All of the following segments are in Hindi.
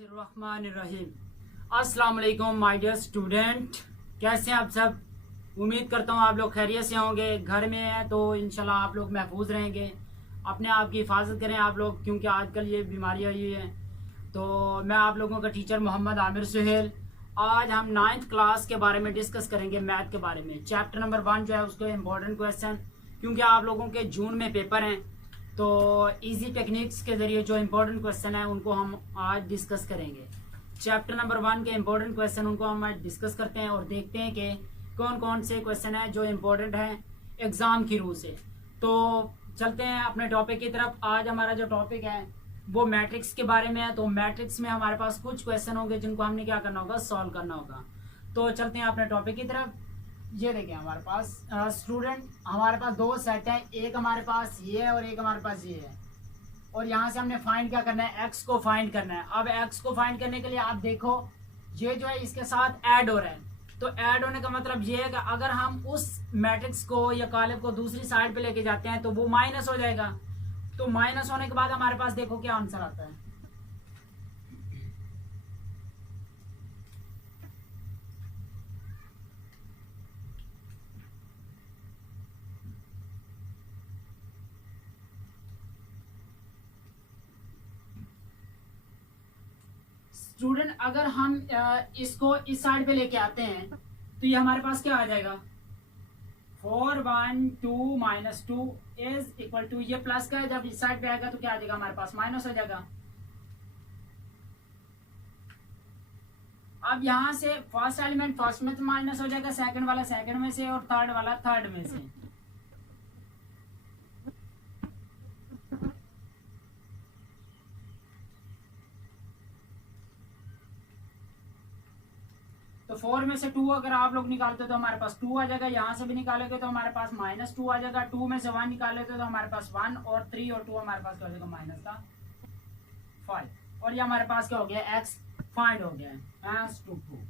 बिस्मिल्लाहिर्रहमानिर्रहीम। अस्सलाम वालेकुम माय डियर स्टूडेंट, कैसे हैं आप सब। उम्मीद करता हूँ आप लोग खैरियत से होंगे। घर में हैं तो इंशाल्लाह आप लोग महफूज रहेंगे। अपने आप की हिफाजत करें आप लोग, क्योंकि आजकल ये बीमारी आई हुई है। तो मैं आप लोगों का टीचर मोहम्मद आमिर सुहेल। आज हम 9th क्लास के बारे में डिस्कस करेंगे, मैथ के बारे में। चैप्टर नंबर 1 जो है उसके इम्पोर्टेंट क्वेश्चन, क्योंकि आप लोगों के जून में पेपर हैं तो इजी टेक्निक्स के ज़रिए जो इम्पोर्टेंट क्वेश्चन है उनको हम आज डिस्कस करेंगे। चैप्टर नंबर 1 के इम्पोर्टेंट क्वेश्चन उनको हम आज डिस्कस करते हैं और देखते हैं कि कौन कौन से क्वेश्चन हैं जो इम्पोर्टेंट हैं एग्ज़ाम की रूह से। तो चलते हैं अपने टॉपिक की तरफ। आज हमारा जो टॉपिक है वो मैट्रिक्स के बारे में है। तो मैट्रिक्स में हमारे पास कुछ क्वेश्चन होंगे जिनको हमने क्या करना होगा, सॉल्व करना होगा। तो चलते हैं अपने टॉपिक की तरफ। ये देखिए हमारे पास स्टूडेंट, हमारे पास दो सेट है, एक हमारे पास ये है और एक हमारे पास ये है। और यहाँ से हमने फाइंड क्या करना है, एक्स को फाइंड करना है। अब एक्स को फाइंड करने के लिए आप देखो ये जो है इसके साथ ऐड हो रहा है। तो ऐड होने का मतलब ये है कि अगर हम उस मैट्रिक्स को या कॉलम को दूसरी साइड पे लेके जाते हैं तो वो माइनस हो जाएगा। तो माइनस होने के बाद हमारे पास देखो क्या आंसर आता है। स्टूडेंट, अगर हम इसको इस साइड पे लेके आते हैं तो ये हमारे पास क्या आ जाएगा, 4 1 2 माइनस 2 इज इक्वल टू, ये प्लस का है, जब इस साइड पे आएगा तो क्या आ जाएगा हमारे पास, माइनस हो जाएगा। अब यहाँ से फर्स्ट एलिमेंट फर्स्ट में तो माइनस हो जाएगा, सेकंड वाला सेकंड में से और थर्ड वाला थर्ड में से। तो 4 में से 2 अगर आप लोग निकालते तो हमारे पास 2 आ जाएगा। यहाँ से भी निकालोगे तो हमारे पास -2 आ जाएगा। 2 में से 1 निकालोगे तो हमारे पास 1 और 3 और 2 हमारे पास क्या हो जाएगा, माइनस का 5। और ये हमारे पास क्या हो गया, एक्स फाइंड हो गया है एज टू 2।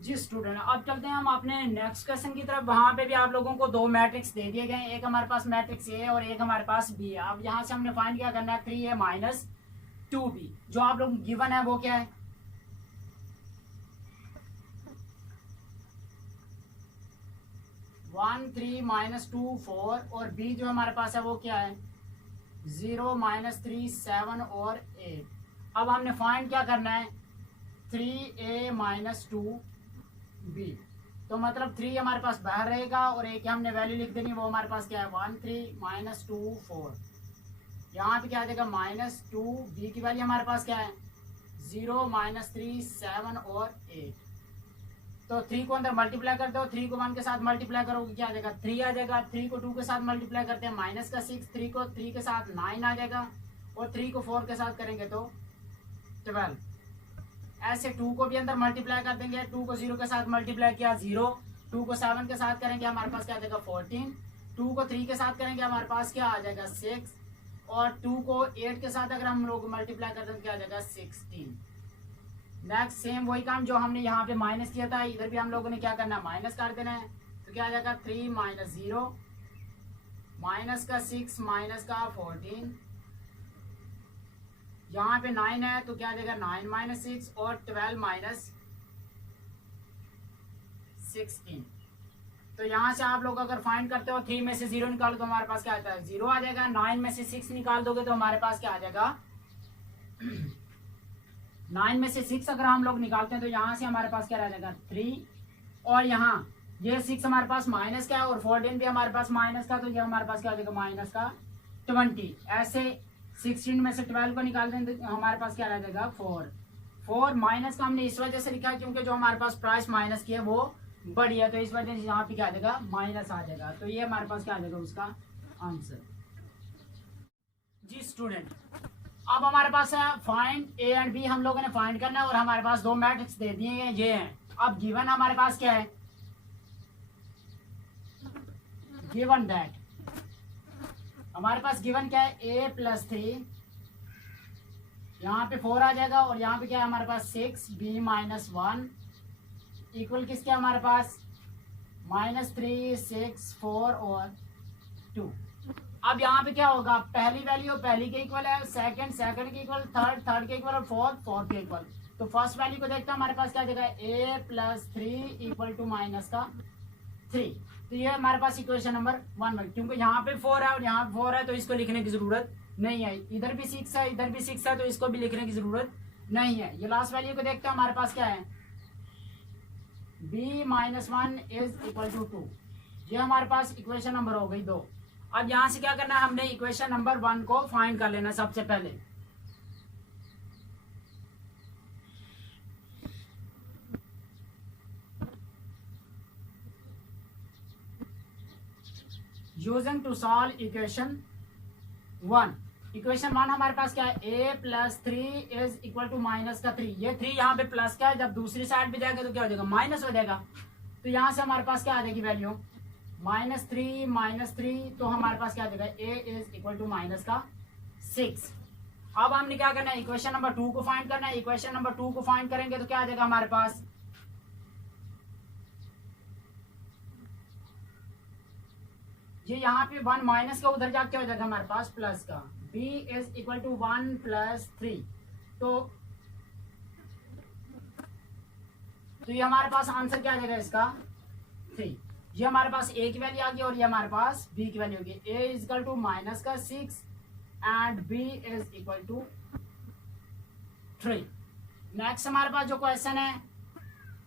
जी स्टूडेंट, अब चलते हैं हम अपने नेक्स्ट क्वेश्चन की तरफ। वहां पे भी आप लोगों को दो मैट्रिक्स दे दिए गए हैं, एक हमारे पास मैट्रिक्स ए और एक हमारे पास बी है। अब यहाँ से हमने फाइंड क्या करना है, 3a माइनस 2b। जो आप लोग गिवन है वो क्या है, 1 3 माइनस 2 4, और b जो हमारे पास है वो क्या है, 0 माइनस 3 7 और 8। अब हमने फाइंड क्या करना है, 3a माइनस 2b। तो मतलब 3 हमारे पास बाहर रहेगा और एक हमने वैल्यू लिख देनी, वो हमारे पास क्या है, 1 3 माइनस 2 4। यहाँ पे क्या आ जाएगा, -2, b की वैल्यू हमारे पास क्या है, 0 माइनस 3 7 और 8। तो 3 को अंदर मल्टीप्लाई कर दो, 3 को 1 के साथ मल्टीप्लाई करोगे क्या आ जाएगा, 3 आ जाएगा। 3 को 2 के साथ मल्टीप्लाई करते हैं, माइनस का 6, 3 को 3 के साथ 9 आ जाएगा, और 3 को 4 के साथ करेंगे तो 12। ऐसे 2 को भी अंदर मल्टीप्लाई कर देंगे, 2 को 0 के साथ मल्टीप्लाई किया 0, 2 को 7 के साथ करेंगे हमारे पास क्या आ जाएगा 14, 2 को 3 के साथ करेंगे हमारे पास क्या आ जाएगा 6, और 2 को 8 के साथ अगर हम लोग मल्टीप्लाई करते हैं क्या आ जाएगा 16। नेक्स्ट सेम वही काम जो हमने यहाँ पे माइनस किया था, इधर भी हम लोगों ने क्या करना है, माइनस कर देना है। तो क्या आ जाएगा, 3 माइनस 0 माइनस का 6 माइनस का 14, यहाँ पे 9 है तो क्या आ जाएगा 9 माइनस 6 और 12 माइनस 16। तो यहाँ से आप लोग अगर फाइंड करते हो 3 में से 0 निकालो तो हमारे पास क्या आता है, 0 आ जाएगा। 9 में से 6 निकाल दोगे तो हमारे पास क्या आ जाएगा 9 में से 6 अगर हम लोग निकालते हैं तो यहाँ से हमारे पास क्या रह जाएगा 3, और यहाँ ये 6 हमारे पास माइनस का है और 14 भी हमारे पास माइनस का, तो ये हमारे पास क्या आ जाएगा माइनस का 20। ऐसे 16 में से 12 को निकाल दें तो हमारे पास क्या रह जाएगा 4 माइनस का हमने इस वजह से लिखा है क्योंकि जो हमारे पास प्राइस माइनस की है वो बड़ी है, तो इस वजह से यहाँ पे क्या आ जाएगा माइनस आ जाएगा। तो ये हमारे पास क्या आ जाएगा उसका आंसर। जी स्टूडेंट, अब हमारे पास है फाइंड ए एंड बी, हम लोगों ने फाइंड करना है और हमारे पास दो मैट्रिक्स दे दिए हैं, ये हैं। अब गिवन हमारे पास क्या है, गिवन दैट हमारे पास गिवन क्या है, a प्लस 3, यहाँ पे 4 आ जाएगा, और यहाँ पे क्या है हमारे पास 6 b माइनस 1 इक्वल किसके हमारे पास -3 6 4 और 2। अब यहाँ पे क्या होगा, पहली वैल्यू पहली के इक्वल है, सेकंड के इक्वल, थर्ड के इक्वल और फोर्थ के इक्वल। तो फर्स्ट वैल्यू को देखते हैं हमारे पास क्या देगा, a+3 इक्वल टू -3। तो ये हमारे पास इक्वेशन नंबर 1 बन, क्योंकि यहाँ पे 4 है और यहाँ पे 4 है तो इसको लिखने की जरूरत नहीं है। इधर भी 6 है, इधर भी 6 है, तो इसको भी लिखने की जरूरत नहीं है। ये लास्ट वैल्यू को देखते हैं हमारे पास क्या है, b-1 इज इक्वल टू 2। ये हमारे पास इक्वेशन नंबर हो गई 2। अब यहाँ से क्या करना है, हमने इक्वेशन नंबर 1 को फाइंड कर लेना सबसे पहले। Using two solve equation 1। Equation 1 हमारे पास क्या है, a+3 इज इक्वल टू -3। ये 3 यहाँ पे प्लस का है, जब दूसरी साइड पे जाएगा तो क्या हो जाएगा, माइनस हो जाएगा। तो यहाँ से हमारे पास क्या आ जाएगी वैल्यू, -3 तो हमारे पास क्या आ जाएगा, a इज इक्वल टू -6। अब हमने क्या करना है, इक्वेशन नंबर 2 को फाइंड करना है। इक्वेशन नंबर 2 को फाइंड करेंगे तो क्या आ जाएगा हमारे पास, ये यहाँ पे 1 माइनस का उधर जाके हो जाएगा हमारे पास प्लस का, b इज इक्वल टू 1 + 3। तो ये हमारे पास आंसर क्या आ जाएगा इसका, 3। ये हमारे पास a की वैल्यू आ गई और ये हमारे पास b की वैल्यू होगी। a is equal to -6 and b is equal to 3। Next हमारे पास जो क्वेश्चन है,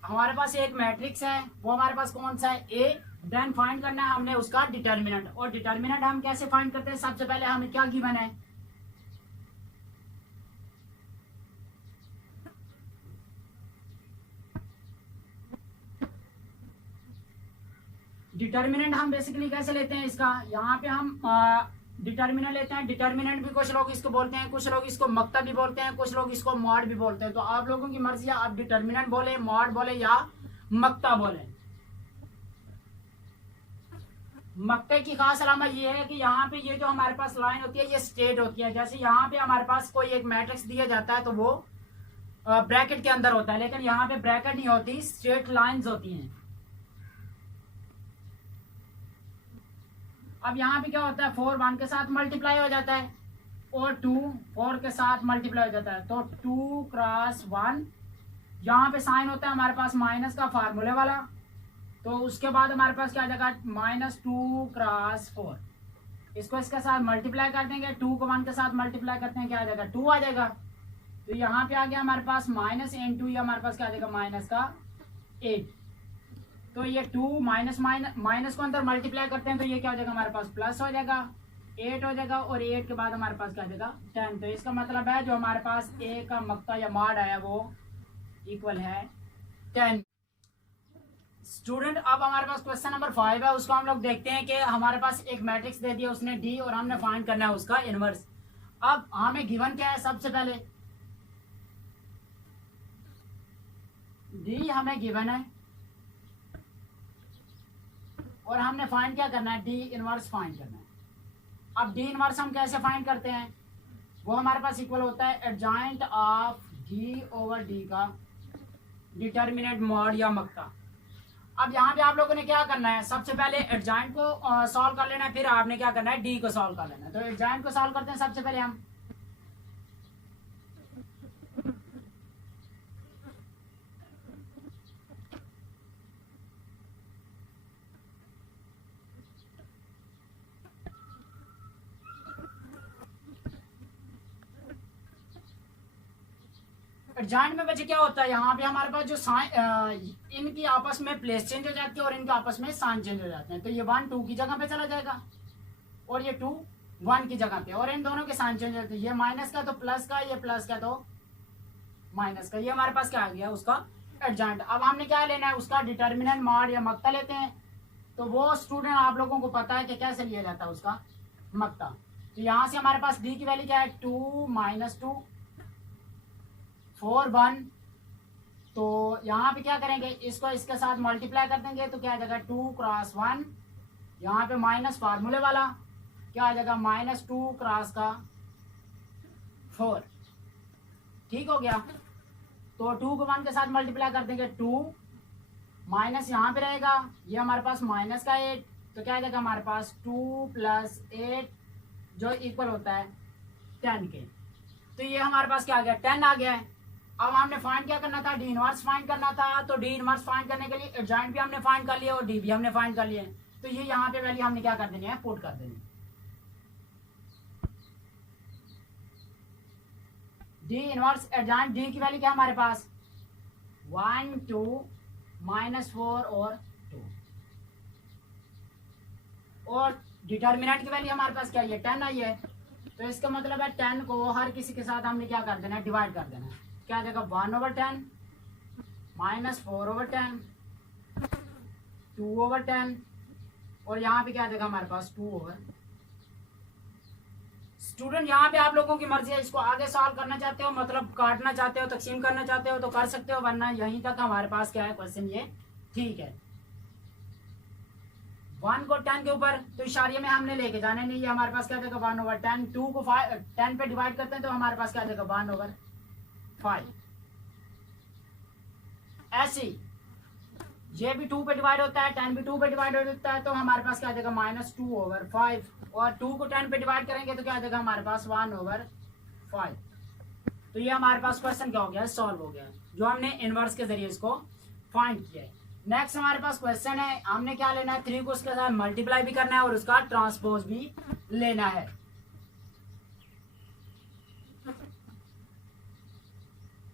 हमारे पास एक मैट्रिक्स है, वो हमारे पास कौन सा है, a। देन फाइंड करना है हमने उसका डिटर्मिनेंट। और डिटर्मिनेंट हम कैसे फाइंड करते हैं, सबसे पहले हमें क्या गिवन है, डिटर्मिनेंट हम बेसिकली कैसे लेते हैं इसका, यहाँ पे हम डिटर्मिनेंट लेते हैं। डिटर्मिनेंट भी कुछ लोग इसको बोलते हैं, कुछ लोग इसको मक्ता भी बोलते हैं, कुछ लोग इसको मॉड भी बोलते हैं। तो आप लोगों की मर्जी है, आप डिटर्मिनेंट बोले, मॉड बोले या मक्ता बोले। मक्ते की खास अलामत ये है कि यहाँ पे ये जो हमारे पास लाइन होती है ये स्ट्रेट होती है। जैसे यहाँ पे हमारे पास कोई एक मैट्रिक्स दिया जाता है तो वो ब्रैकेट के अंदर होता है, लेकिन यहाँ पे ब्रैकेट नहीं होती, स्ट्रेट लाइंस होती हैं। अब यहाँ पे क्या होता है, 4 1 के साथ मल्टीप्लाई हो जाता है और 2 4 के साथ मल्टीप्लाई हो जाता है। तो 2 क्रॉस 1, यहाँ पे साइन होता है हमारे पास माइनस का फार्मूले वाला। तो उसके बाद हमारे पास क्या आ जाएगा, -2 क्रॉस 4। इसको इसके साथ मल्टीप्लाई कर देंगे, 2 को 1 के साथ मल्टीप्लाई करते हैं, क्या आ जाएगा, 2 आ जाएगा। तो यहाँ पे आ गया हमारे पास -(2), या हमारे पास क्या आ जाएगा, -8। तो ये 2 माइनस को अंदर मल्टीप्लाई करते हैं तो ये क्या हो जाएगा हमारे पास, प्लस हो जाएगा, 8 हो जाएगा। और 8 के बाद हमारे पास क्या आ जाएगा, 10। तो इसका मतलब है जो हमारे पास a का मक्ता या मॉड आया वो इक्वल है 10। स्टूडेंट, अब हमारे पास क्वेश्चन नंबर 5 है, उसको हम लोग देखते हैं कि हमारे पास एक मैट्रिक्स दे दिया उसने D और हमने फाइंड करना है उसका इनवर्स। अब हमें गिवन क्या है, सबसे पहले D हमें गिवन है और हमने फाइंड क्या करना है, D इनवर्स फाइंड करना है। अब D इनवर्स हम कैसे फाइंड करते हैं, वो हमारे पास इक्वल होता है adjoint of D over D का डिटर्मिनेंट मॉड या मक्ता। अब यहाँ पे आप लोगों ने क्या करना है, सबसे पहले एडजॉइंट को सॉल्व कर लेना है, फिर आपने क्या करना है, डी को सॉल्व कर लेना है। तो एडजॉइंट को सॉल्व करते हैं सबसे पहले हम। एडजॉइंट में बच्चे क्या होता है, यहाँ पे हमारे पास जो इनकी आपस में प्लेस चेंज हो जाती है और इनके आपस में साइन चेंज हो जाते हैं। तो ये 1 2 की जगह पे चला जाएगा और ये 2 1 की जगह पे, और इन दोनों के साइन चेंज होते हैं। ये माइनस का तो प्लस का, ये प्लस का तो माइनस का। ये हमारे पास क्या आ गया, उसका एडजॉइंट। अब हमने क्या लेना है, उसका डिटर्मिनेंट मॉड या मक्ता लेते हैं। तो वो स्टूडेंट आप लोगों को पता है कि कैसे लिया जाता है उसका मक्ता। तो यहाँ से हमारे पास डी की वैल्यू क्या है, 2 -2 4 1। तो यहाँ पे क्या करेंगे, इसको इसके साथ मल्टीप्लाई कर देंगे तो क्या आ जाएगा, 2 क्रॉस 1। यहाँ पे माइनस फार्मूले वाला क्या आ जाएगा, -2 क्रॉस का 4। ठीक हो गया। तो 2 को 1 के साथ मल्टीप्लाई कर देंगे 2 माइनस यहाँ पे रहेगा, ये हमारे पास माइनस का 8, तो क्या आ जाएगा हमारे पास 2 + 8 जो इक्वल होता है 10 के। तो ये हमारे पास क्या आ गया, 10 आ गया है। अब हमने फाइंड क्या करना था, डी इनवर्स फाइंड करना था। तो डी इनवर्स फाइंड करने के लिए एडजॉइंट भी हमने फाइंड कर लिया और डी भी हमने फाइंड कर लिया। तो ये यहाँ पे वैल्यू हमने क्या कर देनी है, पुट कर देनी है। डी इनवर्स एडजॉइंट डी की वैल्यू क्या है हमारे पास 1 2 -4 और 2, और डिटर्मिनेंट की वैल्यू हमारे पास क्या है, 10 आई है। तो इसका मतलब है 10 को हर किसी के साथ हमने क्या कर देना है, डिवाइड कर देना है। क्या आ जाएगा 1/10 -4/10 2/10, और यहाँ पे क्या आ जाएगा हमारे पास 2/। स्टूडेंट यहाँ पे आप लोगों की मर्जी है, इसको आगे सॉल्व करना चाहते हो मतलब काटना चाहते हो, तकसीम करना चाहते हो तो कर सकते हो, वरना यहीं तक हमारे पास क्या है क्वेश्चन ये ठीक है। 1 को 10 के ऊपर तो इशारे में हमने लेके जाने नहीं, ये हमारे पास क्या देगा 1/10। 2 को 10 पे डिवाइड करते हैं तो हमारे पास क्या देगा 1/5। ऐसी ये भी 2 पे डिवाइड होता है, 10 भी 2 पे डिवाइड होता है, तो हमारे पास क्या देगा -2/5। और 2 को 10 पे डिवाइड करेंगे तो क्या देगा हमारे पास 1/5। तो ये हमारे पास क्वेश्चन क्या हो गया, सॉल्व हो गया, जो हमने इनवर्स के जरिए इसको फाइंड किया है। नेक्स्ट हमारे पास क्वेश्चन है, हमने क्या लेना है 3 को उसके साथ मल्टीप्लाई भी करना है और उसका ट्रांसपोज भी लेना है।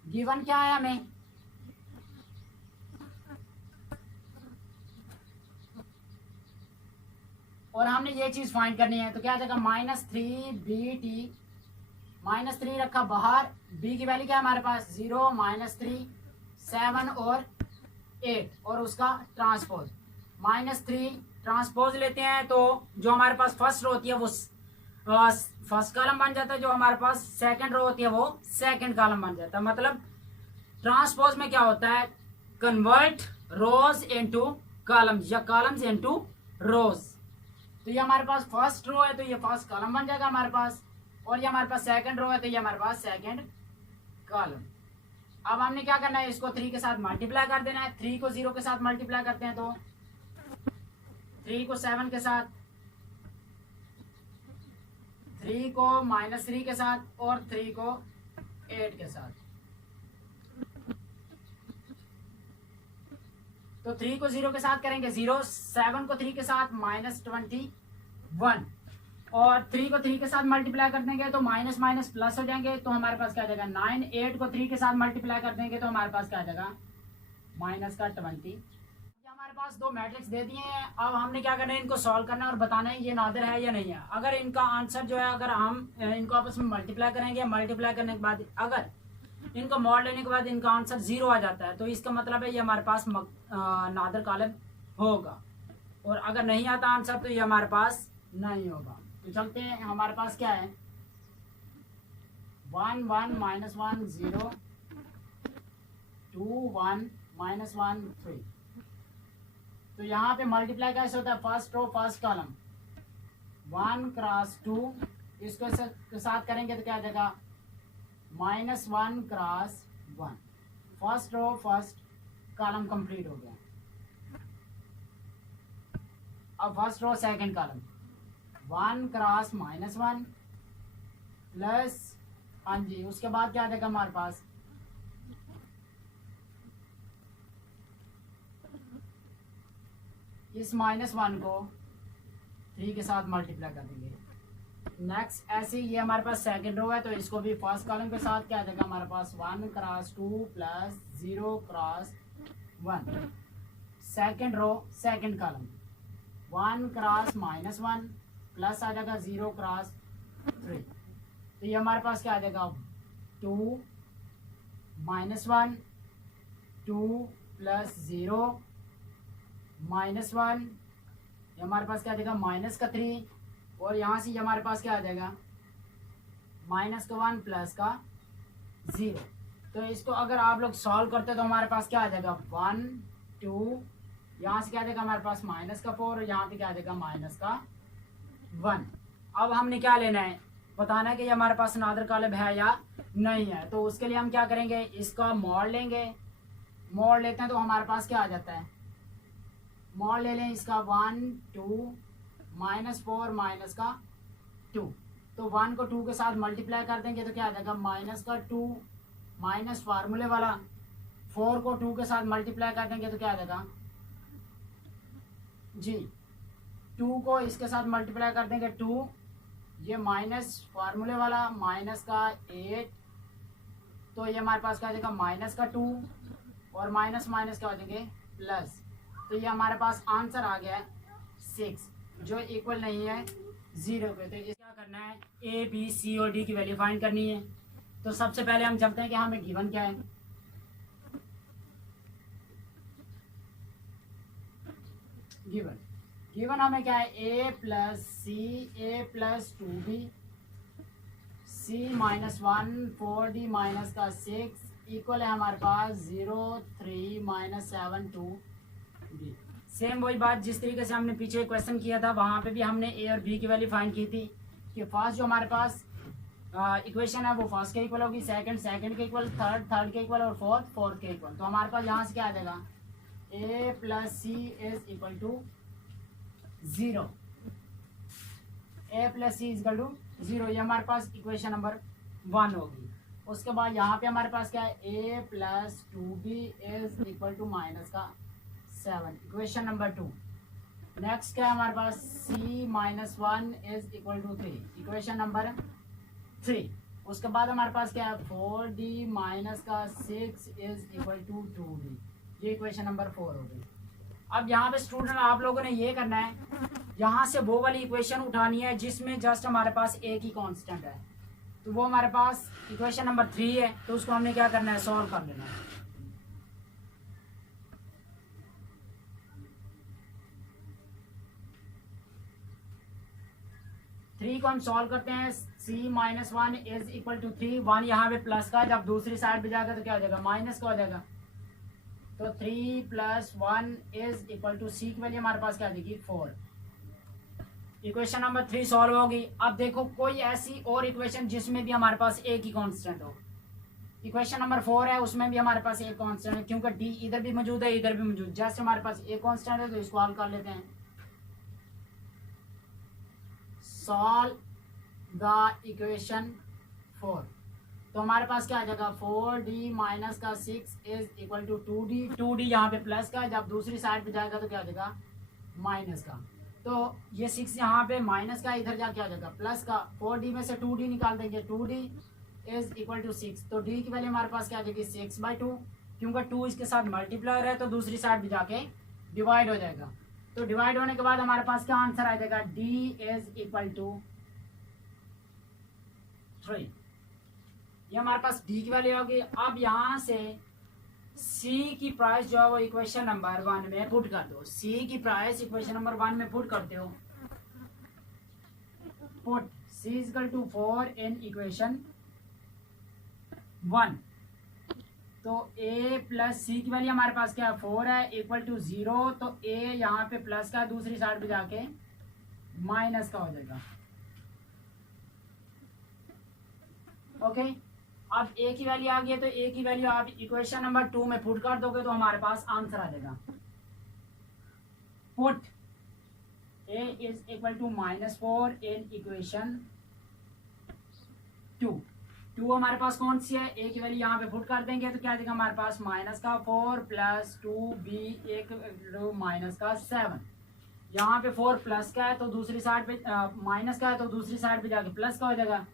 गिवन क्या है हमें, और हमने ये चीज फाइंड करनी है। तो क्या आ जाएगा -3bt, -3 रखा बाहर, b की वैल्यू क्या है हमारे पास 0 -3 7 और 8, और उसका ट्रांसपोज -3 ट्रांसपोज लेते हैं तो जो हमारे पास फर्स्ट रो होती है वो फर्स्ट कॉलम बन जाता है, जो हमारे पास सेकंड रो होती है वो सेकंड कॉलम बन जाता है। मतलब ट्रांसपोज में क्या होता है, कन्वर्ट रोज इनटू कॉलम्स या कॉलम्स इनटू रोज। तो ये हमारे पास फर्स्ट रो है तो ये फर्स्ट कॉलम बन जाएगा हमारे पास, और ये हमारे पास सेकंड रो है तो ये हमारे पास सेकंड कॉलम। अब हमने क्या करना है, इसको 3 के साथ मल्टीप्लाई कर देना है। 3 को 0 के साथ मल्टीप्लाई करते हैं तो 3 को 7 के साथ, 3 को -3 के साथ और 3 को 8 के साथ। तो 3 को 0 के साथ करेंगे 0, 7 को 3 के साथ -21, और 3 को 3 के साथ मल्टीप्लाई कर देंगे तो माइनस माइनस प्लस हो जाएंगे, तो हमारे पास क्या आ जाएगा 9। 8 को 3 के साथ मल्टीप्लाई कर देंगे तो हमारे पास क्या आ जाएगा -20। हमारे पास 2 मैट्रिक्स दे दिए हैं, अब हमने क्या करना है, इनको सॉल्व करना है और बताना है ये नादिर है या नहीं है। अगर इनका आंसर जो है, अगर हम इनको आपस में मल्टीप्लाई करेंगे, मल्टीप्लाई करने के बाद अगर इनको मॉड लेने के बाद इनका आंसर 0 आ जाता है तो इसका मतलब है ये हमारे पास नादिर कॉलम होगा, और अगर नहीं आता आंसर तो ये हमारे पास नहीं होगा। तो चलते हैं, हमारे पास क्या है 1 1 -1 0 2 1 -1 3। तो यहाँ पे मल्टीप्लाई कैसे होता है, first row first column 1 cross 2, इसको के साथ करेंगे तो क्या आ जाएगा -1 cross 1। First row first column complete हो गया। अब first row second column 1 cross -1 plus, हाँ जी, उसके बाद क्या आ जाएगा हमारे पास इस -1 को 3 के साथ मल्टीप्लाई कर देंगे। नेक्स्ट ऐसे ये हमारे पास सेकंड रो है तो इसको भी फर्स्ट कॉलम के साथ क्या आ जाएगा हमारे पास 1 cross 2 plus 0 cross 1। Second row second column 1 cross -1 plus आ जाएगा 0 क्रॉस 3। तो ये हमारे पास क्या आ जाएगा 2 -1 2 प्लस 0 -1, ये हमारे पास क्या आ जाएगा -3, और यहाँ से हमारे पास क्या आ जाएगा -1 प्लस का 0। तो इसको अगर आप लोग सॉल्व करते तो हमारे पास क्या आ जाएगा 1 2, यहाँ से क्या आ जाएगा हमारे पास -4, और यहाँ पे क्या आ जाएगा -1। अब हमने क्या लेना है, बताना है कि ये हमारे पास नादिर कॉलम है या नहीं है। तो उसके लिए हम क्या करेंगे, इसका मॉड लेंगे। मॉड लेते हैं तो हमारे पास क्या आ जाता है मॉड ले लें इसका 1 2 -4 माइनस का 2। तो 1 को 2 के साथ मल्टीप्लाई कर देंगे तो क्या आ जाएगा माइनस का 2 माइनस फार्मूले वाला 4 को 2 के साथ मल्टीप्लाई कर देंगे तो क्या आ जाएगा जी 2 को इसके साथ मल्टीप्लाई कर देंगे 2 ये माइनस फार्मूले वाला माइनस का 8 तो ये हमारे पास क्या आ जाएगा माइनस का 2 और माइनस माइनस क्या हो जाएंगे प्लस। तो ये हमारे पास आंसर आ गया 6 जो इक्वल नहीं है 0 पे। तो इसे क्या करना है ए बी सी और डी की वैल्यू फाइंड करनी है। तो सबसे पहले हम चलते हैं कि हमें गिवन क्या है। गिवन हमें क्या है a plus C A plus 2b C -1 4d minus का 6 इक्वल है हमारे पास 0 3 -7 2d। सेम वही बात जिस तरीके से हमने पीछे क्वेश्चन किया था वहाँ पे भी हमने ए और बी की वैल्यू फाइंड की थी कि फर्स्ट जो हमारे पास इक्वेशन है वो फर्स्ट के इक्वल होगी, सेकंड के इक्वल, थर्ड के इक्वल और फोर्थ के इक्वल। तो हमारे पास यहाँ से क्या आ जाएगा a plus c is equal to 0 a plus c is equal to 0 ये हमारे पास इक्वेशन नंबर 1 होगी। उसके बाद यहाँ पे हमारे पास क्या है a plus 2b is equal to minus का 7 इक्वेशन नंबर 2। नेक्स्ट क्या है हमारे पास c -1 is equal to 3 equation number 3। उसके बाद हमारे पास क्या है 4d माइनस का 6 इज इक्वल टू 2d ये इक्वेशन नंबर 4 हो गई। अब यहाँ पे स्टूडेंट आप लोगों ने ये करना है यहाँ से वो वाली इक्वेशन उठानी है जिसमें जस्ट हमारे पास एक ही कांस्टेंट है। तो वो हमारे पास इक्वेशन नंबर 3 है। तो उसको हमने क्या करना है सॉल्व कर लेना है। 3 को हम सॉल्व करते हैं c -1 इज इक्वल टू 3 1 यहाँ पे प्लस का जब दूसरी साइड पे जाएगा तो क्या हो जाएगा माइनस का हो जाएगा। तो 3 + 1 इज इक्वल टू c की वैल्यू हमारे पास क्या आ जाएगी 4। इक्वेशन नंबर 3 सॉल्व होगी। अब देखो कोई ऐसी और इक्वेशन जिसमें भी हमारे पास एक ही कांस्टेंट हो। इक्वेशन नंबर 4 है उसमें भी हमारे पास एक कांस्टेंट है क्योंकि d इधर भी मौजूद है इधर भी मौजूद। जैसे हमारे पास एक कांस्टेंट है तो इसको हल कर लेते हैं। सॉल्व द इक्वेशन 4 तो हमारे पास क्या आ जाएगा 4d माइनस का 6 इज इक्वल टू 2d यहाँ पे प्लस का जब दूसरी साइड पे जाएगा तो क्या आ जाएगा माइनस का। तो ये 6 यहाँ पे माइनस का इधर जाके आ जाएगा प्लस का 4d में से 2d निकाल देंगे 2d इज इक्वल टू 6। तो d की वैल्यू हमारे पास क्या आ जाएगी 6/2 क्योंकि 2 इसके साथ मल्टीप्लायर है तो दूसरी साइड पे जाके डिवाइड हो जाएगा। तो डिवाइड होने के बाद हमारे पास क्या आंसर आ जाएगा d इज इक्वल टू 3 ये हमारे पास d की वैल्यू होगी। अब यहाँ से c की प्राइस जो है वो इक्वेशन नंबर 1 में पुट कर दो। c की प्राइस इक्वेशन नंबर 1 में पुट करते हो put c is equal to 4 in equation 1। तो a प्लस c की वैल्यू हमारे पास क्या है 4 है इक्वल टू 0। तो a यहाँ पे प्लस का दूसरी साइड पे जाके माइनस का हो जाएगा। ओके अब a की वैल्यू आ गई है तो a की वैल्यू आप इक्वेशन नंबर 2 में पुट कर दोगे तो हमारे पास आंसर आ जाएगा। Put a is equal to -4 in equation 2 हमारे पास कौन सी है a की वैल्यू यहाँ पे पुट कर देंगे तो क्या देगा हमारे पास -4 प्लस 2b माइनस का 7। यहाँ पे 4 प्लस का है तो दूसरी साइड पे माइनस का है तो दूसरी साइड पे जाके प्लस का हो जाएगा।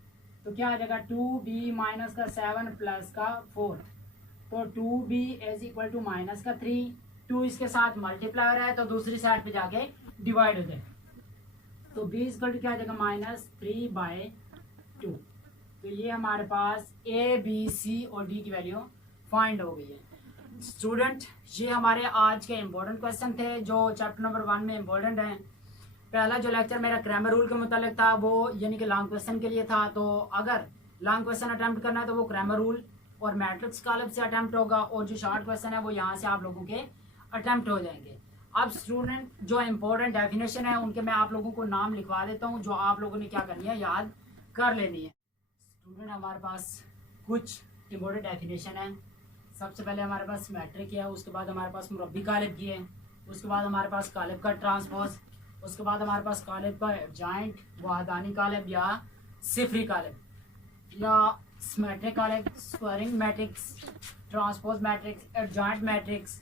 तो क्या आ जाएगा 2b माइनस का 7 प्लस का 4। तो 2b is equal to minus का 3 2 इसके साथ मल्टीप्लायर है तो दूसरी साइड पे जाके डिवाइड हो जाएगा। तो b इक्वल टू क्या आ जाएगा -3/2। तो ये हमारे पास a b c और d की वैल्यू फाइंड हो गई है। स्टूडेंट ये हमारे आज के इम्पोर्टेंट क्वेश्चन थे जो चैप्टर नंबर 1 में इम्पोर्टेंट हैं। पहला जो लेक्चर मेरा ग्रामर रूल के मुतालिक था वो यानी कि लॉन्ग क्वेश्चन के लिए था। तो अगर लॉन्ग क्वेश्चन अटैम्प्ट करना है तो वो ग्रामर रूल और मैट्रिक्स कॉलम से अटैम्प्ट होगा और जो शॉर्ट क्वेश्चन है वो यहाँ से आप लोगों के अटैम्प्ट हो जाएंगे। अब स्टूडेंट जो इम्पोर्टेंट डेफिनेशन है उनके मैं आप लोगों को नाम लिखवा देता हूँ जो आप लोगों ने क्या करनी है याद कर लेनी है। स्टूडेंट हमारे पास कुछ इम्पोर्टेंट डेफिनेशन है। सबसे पहले हमारे पास मैट्रिक है, उसके बाद हमारे पास मुरब्बी कालिब की है, उसके बाद हमारे पास कालिब का ट्रांसपोज, उसके बाद हमारे पास कालिब का एडजॉइंट वाहदानी कालिब या सिफरी कालिब या सिमेट्रिक कालिब, squaring matrix, transpose matrix, adjoint matrix,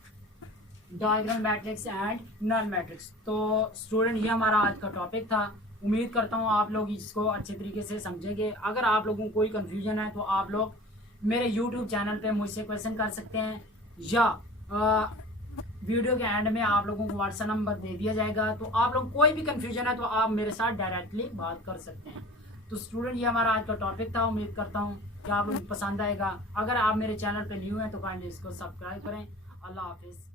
diagonal matrix and null matrix. तो स्टूडेंट ये हमारा आज का टॉपिक था। उम्मीद करता हूँ आप लोग इसको अच्छे तरीके से समझेंगे। अगर आप लोगों को कोई कन्फ्यूजन है तो आप लोग मेरे यूट्यूब चैनल पे मुझसे क्वेश्चन कर सकते हैं या वीडियो के एंड में आप लोगों को व्हाट्सएप नंबर दे दिया जाएगा। तो आप लोग कोई भी कन्फ्यूजन है तो आप मेरे साथ डायरेक्टली बात कर सकते हैं। तो स्टूडेंट ये हमारा आज का टॉपिक था। उम्मीद करता हूँ कि आप लोगों को पसंद आएगा। अगर आप मेरे चैनल पे न्यू हैं तो काइंडली इसको सब्सक्राइब करें। अल्लाह हाफिज़।